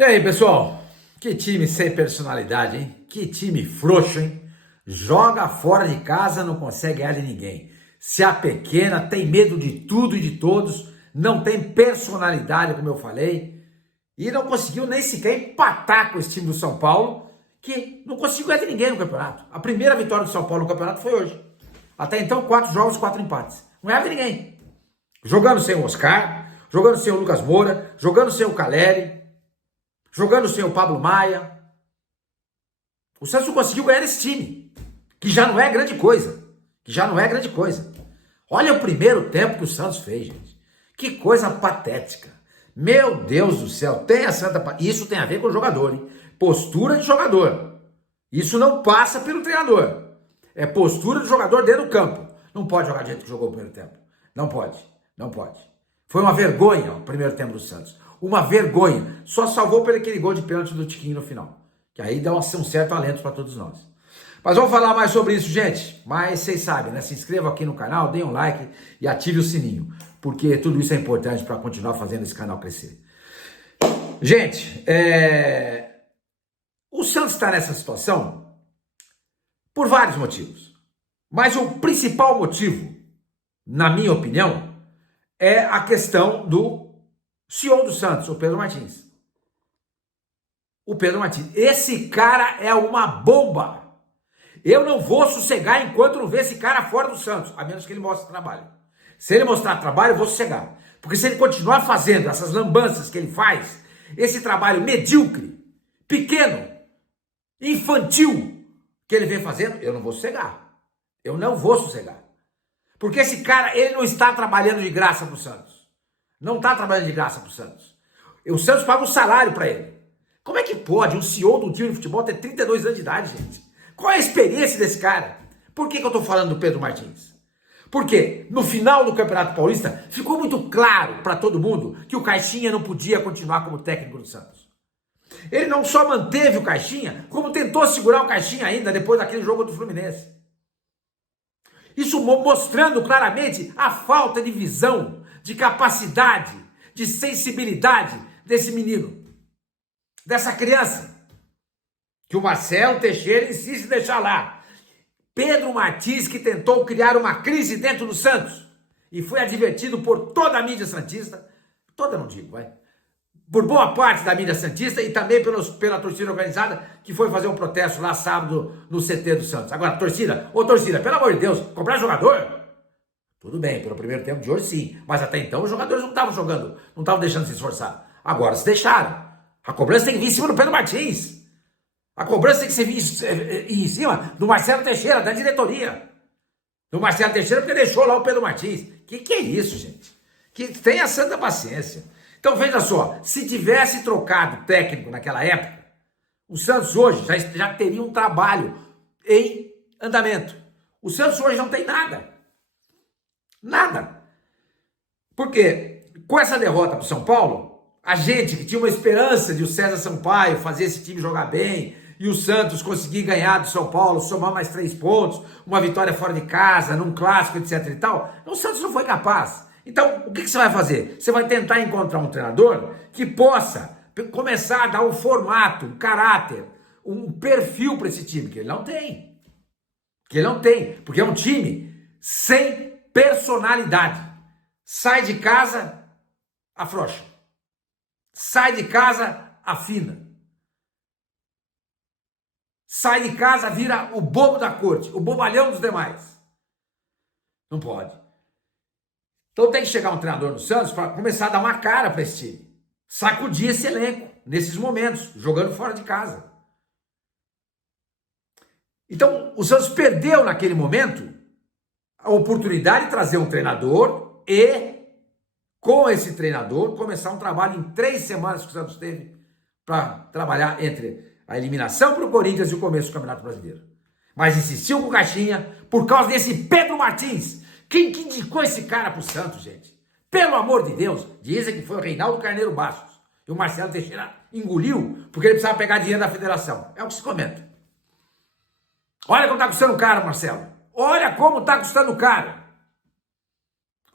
E aí, pessoal? Que time sem personalidade, hein? Que time frouxo, hein? Joga fora de casa, não consegue ganhar de ninguém. Se apequena, tem medo de tudo e de todos, não tem personalidade, como eu falei, e não conseguiu nem sequer empatar com esse time do São Paulo, que não conseguiu ganhar de ninguém no campeonato. A primeira vitória do São Paulo no campeonato foi hoje. Até então, 4 jogos, 4 empates. Não ganhava de ninguém. Jogando sem o Oscar, jogando sem o Lucas Moura, jogando sem o Caleri, jogando sem o Pablo Maia. O Santos não conseguiu ganhar esse time, que já não é grande coisa. Que já não é grande coisa. Olha o primeiro tempo que o Santos fez, gente. Que coisa patética. Meu Deus do céu, isso tem a ver com o jogador, hein? Postura de jogador. Isso não passa pelo treinador. É postura do jogador dentro do campo. Não pode jogar do jeito que jogou o primeiro tempo. Não pode, não pode. Foi uma vergonha o primeiro tempo do Santos. Uma vergonha. Só salvou por aquele gol de pênalti do Tiquinho no final. Que aí dá um certo alento para todos nós. Mas vamos falar mais sobre isso, gente. Mas vocês sabem, né? Se inscreva aqui no canal, dê um like e ative o sininho. Porque tudo isso é importante para continuar fazendo esse canal crescer. Gente, o Santos está nessa situação por vários motivos. Mas o principal motivo, na minha opinião, é a questão do CEO do Santos, o Pedro Martins. O Pedro Martins. Esse cara é uma bomba. Eu não vou sossegar enquanto não ver esse cara fora do Santos, a menos que ele mostre trabalho. Se ele mostrar trabalho, eu vou sossegar. Porque se ele continuar fazendo essas lambanças que ele faz, esse trabalho medíocre, pequeno, infantil que ele vem fazendo, eu não vou sossegar. Eu não vou sossegar. Porque esse cara, ele não está trabalhando de graça para o Santos. Não está trabalhando de graça para o Santos. O Santos paga um salário para ele. Como é que pode um CEO do time de futebol ter 32 anos de idade, gente? Qual é a experiência desse cara? Por que eu estou falando do Pedro Martins? Porque no final do Campeonato Paulista ficou muito claro para todo mundo que o Caixinha não podia continuar como técnico do Santos. Ele não só manteve o Caixinha, como tentou segurar o Caixinha ainda depois daquele jogo do Fluminense. Isso mostrando claramente a falta de visão, de capacidade, de sensibilidade desse menino, dessa criança, que o Marcelo Teixeira insiste em deixar lá. Pedro Martins, que tentou criar uma crise dentro do Santos e foi advertido por toda a mídia santista, toda não digo, vai, por boa parte da mídia santista e também pela torcida organizada que foi fazer um protesto lá sábado no CT do Santos. Agora, torcida, pelo amor de Deus, comprar jogador? Tudo bem, pelo primeiro tempo de hoje sim, mas até então os jogadores não estavam jogando, não estavam deixando se esforçar. Agora se deixaram. A cobrança tem que vir em cima do Pedro Martins. A cobrança tem que vir em cima do Marcelo Teixeira, da diretoria. Do Marcelo Teixeira, porque deixou lá o Pedro Martins. Que é isso, gente? Que tenha santa paciência. Então, veja só, se tivesse trocado técnico naquela época, o Santos hoje já teria um trabalho em andamento. O Santos hoje não tem nada. Nada. Porque com essa derrota para o São Paulo, a gente que tinha uma esperança de o César Sampaio fazer esse time jogar bem e o Santos conseguir ganhar do São Paulo, somar mais 3 pontos, uma vitória fora de casa, num clássico, etc e tal, o Santos não foi capaz. Então, o que você vai fazer? Você vai tentar encontrar um treinador que possa começar a dar um formato, um caráter, um perfil para esse time, que ele não tem. Que ele não tem, porque é um time sem personalidade. Sai de casa, afrouxa. Sai de casa, afina. Sai de casa, vira o bobo da corte, o bobalhão dos demais. Não pode. Então tem que chegar um treinador no Santos para começar a dar uma cara para esse time. Sacudir esse elenco, nesses momentos, jogando fora de casa. Então o Santos perdeu naquele momento a oportunidade de trazer um treinador e, com esse treinador, começar um trabalho em 3 semanas que o Santos teve para trabalhar entre a eliminação para o Corinthians e o começo do Campeonato Brasileiro. Mas insistiu com o Caixinha por causa desse Pedro Martins. Quem que indicou esse cara para o Santos, gente? Pelo amor de Deus, dizem que foi o Reinaldo Carneiro Bastos. E o Marcelo Teixeira engoliu porque ele precisava pegar dinheiro da federação. É o que se comenta. Olha como está custando caro, Marcelo. Olha como está custando caro.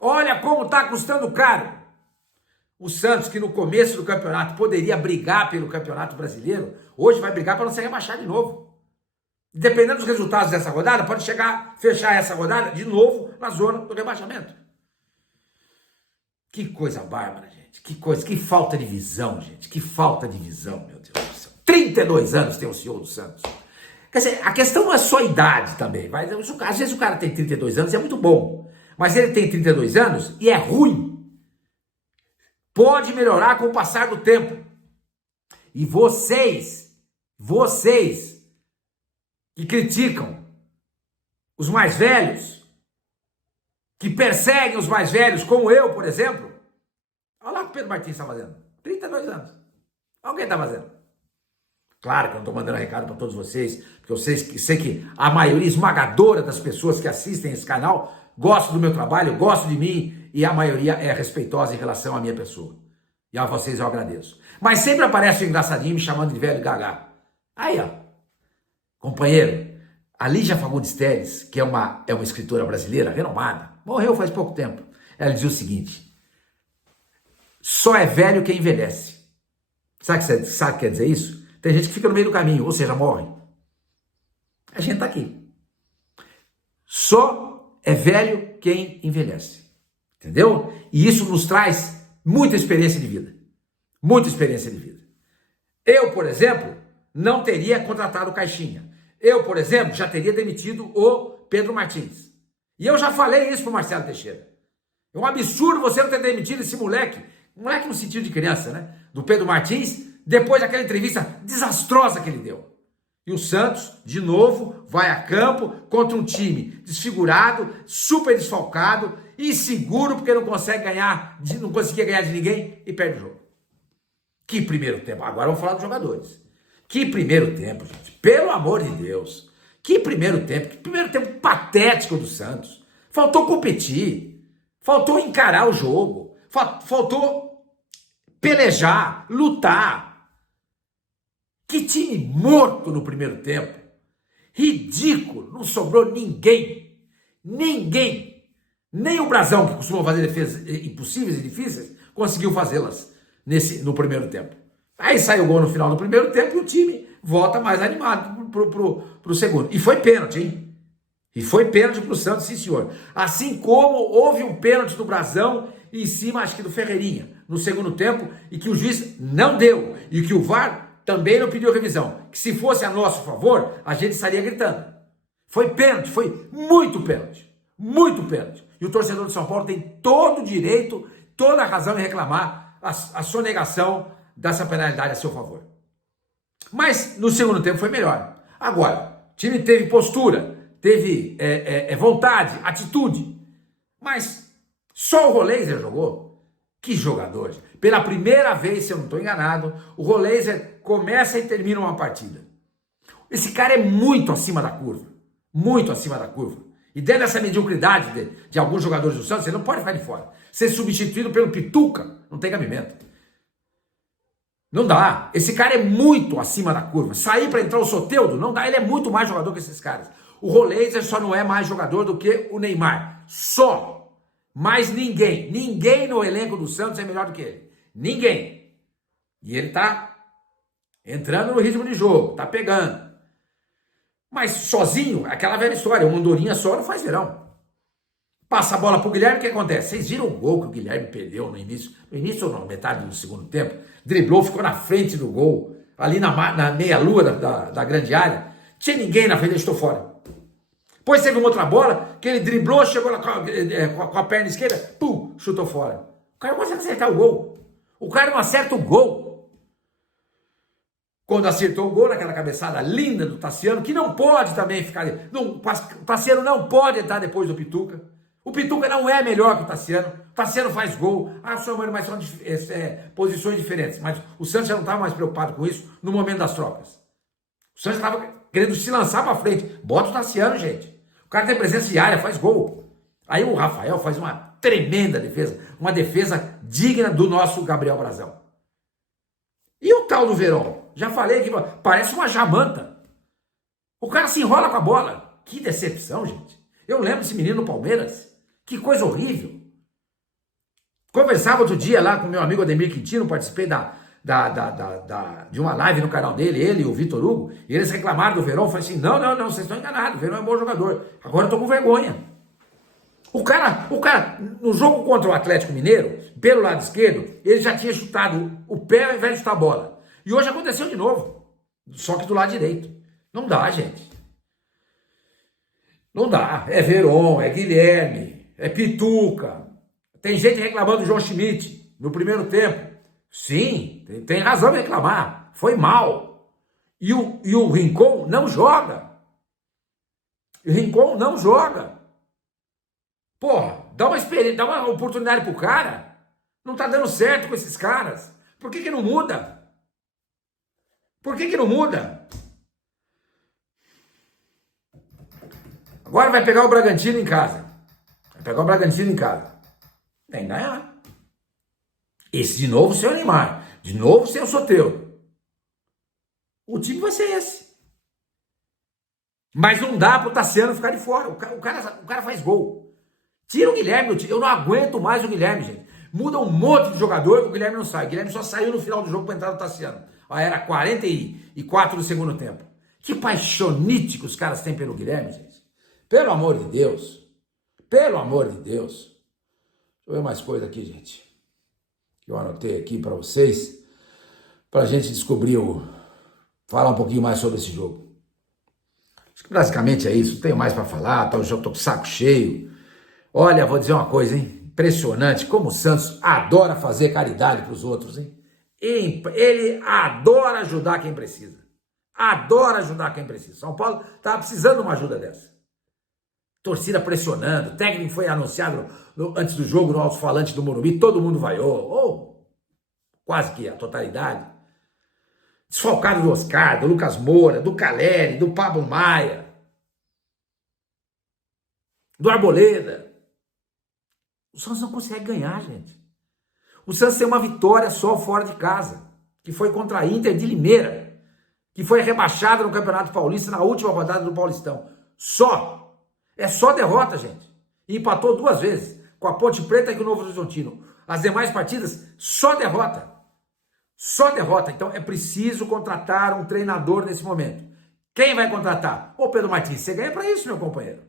Olha como está custando caro. O Santos, que no começo do campeonato poderia brigar pelo Campeonato Brasileiro, hoje vai brigar para não ser rebaixado de novo. Dependendo dos resultados dessa rodada, pode fechar essa rodada de novo na zona do rebaixamento. Que coisa bárbara, gente. Que coisa, que falta de visão, gente. Que falta de visão, meu Deus do céu. 32 anos tem o senhor do Santos. Quer dizer, a questão não é só a idade também. Às vezes o cara tem 32 anos e é muito bom. Mas ele tem 32 anos e é ruim. Pode melhorar com o passar do tempo. E vocês que criticam os mais velhos, que perseguem os mais velhos, como eu, por exemplo, olha lá o que o Pedro Martins está fazendo. 32 anos. Olha o que ele está fazendo. Claro que eu não estou mandando recado para todos vocês, porque eu sei que a maioria esmagadora das pessoas que assistem esse canal gosta do meu trabalho, gosta de mim, e a maioria é respeitosa em relação à minha pessoa. E a vocês eu agradeço. Mas sempre aparece o engraçadinho me chamando de velho gaga. Aí, ó. Companheiro, a Lígia Fagundes Telles, que é uma escritora brasileira renomada, morreu faz pouco tempo. Ela dizia o seguinte: só é velho quem envelhece. Sabe o que quer dizer isso? Tem gente que fica no meio do caminho, ou seja, morre. A gente tá aqui. Só é velho quem envelhece. Entendeu? E isso nos traz muita experiência de vida. Muita experiência de vida. Eu, por exemplo, não teria contratado o Caixinha. Eu, por exemplo, já teria demitido o Pedro Martins. E eu já falei isso pro Marcelo Teixeira. É um absurdo você não ter demitido esse moleque no sentido de criança, né? Do Pedro Martins, depois daquela entrevista desastrosa que ele deu. E o Santos, de novo, vai a campo contra um time desfigurado, super desfalcado, inseguro porque não conseguia ganhar de ninguém e perde o jogo. Que primeiro tempo. Agora vamos falar dos jogadores. Que primeiro tempo, gente. Pelo amor de Deus. Que primeiro tempo. Que primeiro tempo patético do Santos. Faltou competir. Faltou encarar o jogo. Faltou pelejar, lutar. Que time morto no primeiro tempo. Ridículo. Não sobrou ninguém. Ninguém. Nem o Brazão, que costuma fazer defesas impossíveis e difíceis, conseguiu fazê-las no primeiro tempo. Aí saiu o gol no final do primeiro tempo e o time volta mais animado pro segundo. E foi pênalti, hein? E foi pênalti pro Santos, sim senhor. Assim como houve um pênalti do Brazão em cima, acho que do Ferreirinha, no segundo tempo, e que o juiz não deu. E que o VAR também não pediu revisão. Que se fosse a nosso favor, a gente estaria gritando. Foi pênalti, foi muito pênalti. Muito pênalti. E o torcedor de São Paulo tem todo o direito, toda a razão em reclamar a sonegação dessa penalidade a seu favor. Mas no segundo tempo foi melhor. Agora, o time teve postura, teve vontade, atitude. Mas só o Roleiser jogou. Que jogador. Pela primeira vez, se eu não estou enganado, o Roleiser começa e termina uma partida. Esse cara é muito acima da curva. Muito acima da curva. E dentro dessa mediocridade de alguns jogadores do Santos, ele não pode ficar de fora. Ser substituído pelo Pituca, não tem cabimento. Não dá. Esse cara é muito acima da curva. Sair para entrar o Soteldo, não dá. Ele é muito mais jogador que esses caras. O Roleiser só não é mais jogador do que o Neymar. Só. Mais ninguém. Ninguém no elenco do Santos é melhor do que ele. Ninguém. E ele tá entrando no ritmo de jogo. Tá pegando. Mas sozinho, aquela velha história. Uma andorinha só não faz verão. Passa a bola pro Guilherme, o que acontece? Vocês viram o gol que o Guilherme perdeu no início? No início ou na metade do segundo tempo? Driblou, ficou na frente do gol. Ali na meia-lua da grande área. Tinha ninguém na frente, ele estou fora. Depois teve uma outra bola, que ele driblou, chegou lá com a perna esquerda, pum, chutou fora. O cara não consegue acertar o gol. O cara não acerta o gol. Quando acertou o gol naquela cabeçada linda do Tassiano, que não pode também ficar... Não, o Tassiano não pode entrar depois do Pituca. O Pituca não é melhor que o Tassiano. O Tassiano faz gol. Ah, mas são posições diferentes. Mas o Santos já não estava mais preocupado com isso no momento das trocas. O Santos estava querendo se lançar para frente. Bota o Tassiano, gente. O cara tem presença de área, faz gol. Aí o Rafael faz uma tremenda defesa. Uma defesa digna do nosso Gabriel Brazão. E o tal do Verón? Já falei que parece uma jamanta. O cara se enrola com a bola. Que decepção, gente. Eu lembro desse menino no Palmeiras. Que coisa horrível. Conversava outro dia lá com meu amigo Ademir Quintino, participei de uma live no canal dele, ele e o Vitor Hugo, e eles reclamaram do Verón. Eu falei assim, não, vocês estão enganados, o Verón é um bom jogador. Agora eu tô com vergonha. O cara, no jogo contra o Atlético Mineiro, pelo lado esquerdo, ele já tinha chutado o pé ao invés de chutar a bola. E hoje aconteceu de novo, só que do lado direito. Não dá, gente. Não dá. É Verón, é Guilherme, é Pituca. Tem gente reclamando do João Schmidt no primeiro tempo. Sim, tem razão de reclamar. Foi mal. E o Rincon não joga. O Rincon não joga. Porra, dá uma experiência, dá uma oportunidade pro cara. Não tá dando certo com esses caras. Por que não muda? Por que não muda? Agora vai pegar o Bragantino em casa. Tem que ganhar. Esse de novo sem o Neymar. De novo sem o Soteldo. O time vai ser esse. Mas não dá pro Tassiano ficar de fora. O cara faz gol. Tira o Guilherme. Eu não aguento mais o Guilherme, gente. Muda um monte de jogador, o Guilherme não sai. O Guilherme só saiu no final do jogo para entrar no Tassiano. Era 44 do segundo tempo. Que paixonite que os caras têm pelo Guilherme, gente. Pelo amor de Deus. Pelo amor de Deus. Deixa eu ver mais coisa aqui, gente. Que eu anotei aqui para vocês. Para a gente descobrir, falar um pouquinho mais sobre esse jogo. Acho que basicamente é isso. Não tenho mais para falar. Tá, o jogo, tô com o saco cheio. Olha, vou dizer uma coisa, hein? Impressionante como o Santos adora fazer caridade para os outros, hein? Ele adora ajudar quem precisa. Adora ajudar quem precisa. São Paulo estava precisando de uma ajuda dessa. Torcida pressionando. O técnico foi anunciado antes do jogo no alto-falante do Morumbi. Todo mundo vaiou. Quase que a totalidade. Desfalcado do Oscar, do Lucas Moura, do Caleri, do Pablo Maia, do Arboleda. O Santos não consegue ganhar, gente. O Santos tem uma vitória só fora de casa, que foi contra a Inter de Limeira, que foi rebaixada no Campeonato Paulista na última rodada do Paulistão. Só. É só derrota, gente. E empatou 2 vezes, com a Ponte Preta e com o Novo Horizontino. As demais partidas, só derrota. Só derrota. Então é preciso contratar um treinador nesse momento. Quem vai contratar? Ô Pedro Martins, você ganha para isso, meu companheiro.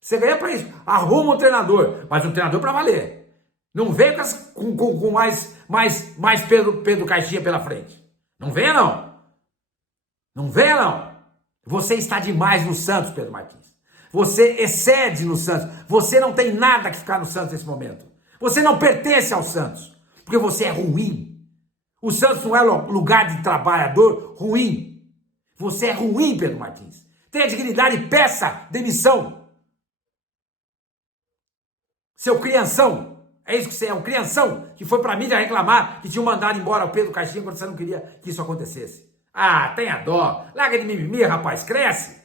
Você ganha para isso. Arruma um treinador, mas um treinador para valer. Não vem com mais Pedro Caixinha pela frente. Não venha, não. Não venha, não. Você está demais no Santos, Pedro Martins. Você excede no Santos. Você não tem nada que ficar no Santos nesse momento. Você não pertence ao Santos, porque você é ruim. O Santos não é lugar de trabalhador ruim. Você é ruim, Pedro Martins. Tenha dignidade e peça demissão. Seu crianção, é isso que você é, um crianção que foi pra mídia reclamar que tinham mandado embora o Pedro Caixinha quando você não queria que isso acontecesse. Ah, tenha dó, larga de mimimi, rapaz, cresce.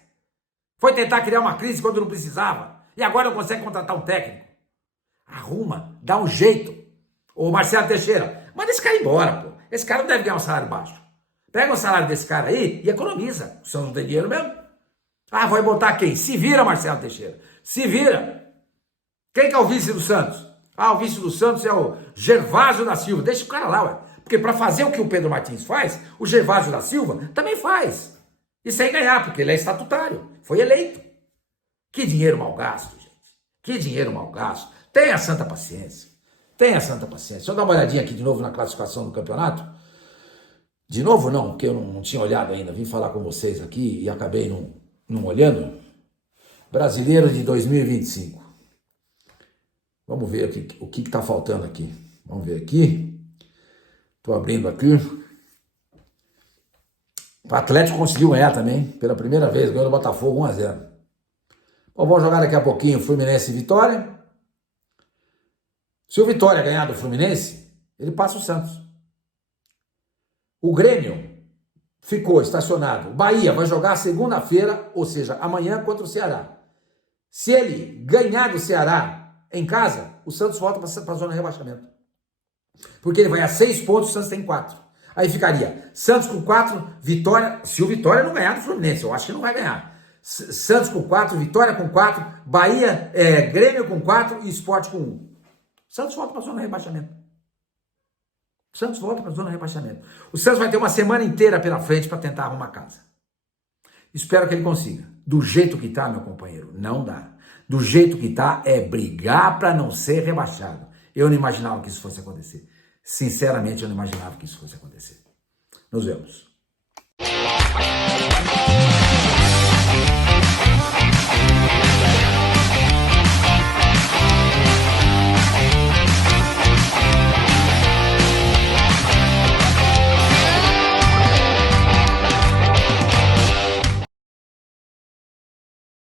Foi tentar criar uma crise quando não precisava e agora não consegue contratar um técnico. Arruma, dá um jeito. Ô Marcelo Teixeira, manda esse cara embora, pô. Esse cara não deve ganhar um salário baixo. Pega o salário desse cara aí e economiza. O Santos não tem dinheiro mesmo. Ah, vai botar quem? Se vira, Marcelo Teixeira. Se vira. Quem que é o vice do Santos? Ah, o vice do Santos é o Gervásio da Silva. Deixa o cara lá, ué. Porque para fazer o que o Pedro Martins faz, o Gervásio da Silva também faz. E sem ganhar, porque ele é estatutário. Foi eleito. Que dinheiro mal gasto, gente. Que dinheiro mal gasto. Tenha santa paciência. Tenha santa paciência. Deixa eu dar uma olhadinha aqui de novo na classificação do campeonato. De novo não, porque eu não tinha olhado ainda. Vim falar com vocês aqui e acabei não olhando. Brasileiro de 2025. Vamos ver o que está faltando aqui. Vamos ver aqui. Estou abrindo aqui. O Atlético conseguiu ganhar também, pela primeira vez. Ganhou do Botafogo 1-0. Bom, vamos jogar daqui a pouquinho Fluminense e Vitória. Se o Vitória ganhar do Fluminense, ele passa o Santos. O Grêmio ficou estacionado. O Bahia vai jogar segunda-feira, ou seja, amanhã contra o Ceará. Se ele ganhar do Ceará em casa, o Santos volta para a zona de rebaixamento. Porque ele vai a 6 pontos, o Santos tem 4. Aí ficaria Santos com 4, Vitória, se o Vitória não ganhar do Fluminense, eu acho que não vai ganhar. Santos com 4, Vitória com 4, Bahia, Grêmio com 4 e Sport com 1. Santos volta para a zona de rebaixamento. O Santos volta para a zona de rebaixamento. O Santos vai ter uma semana inteira pela frente para tentar arrumar casa. Espero que ele consiga. Do jeito que está, meu companheiro, não dá. Do jeito que está, é brigar para não ser rebaixado. Eu não imaginava que isso fosse acontecer. Sinceramente, eu não imaginava que isso fosse acontecer. Nos vemos.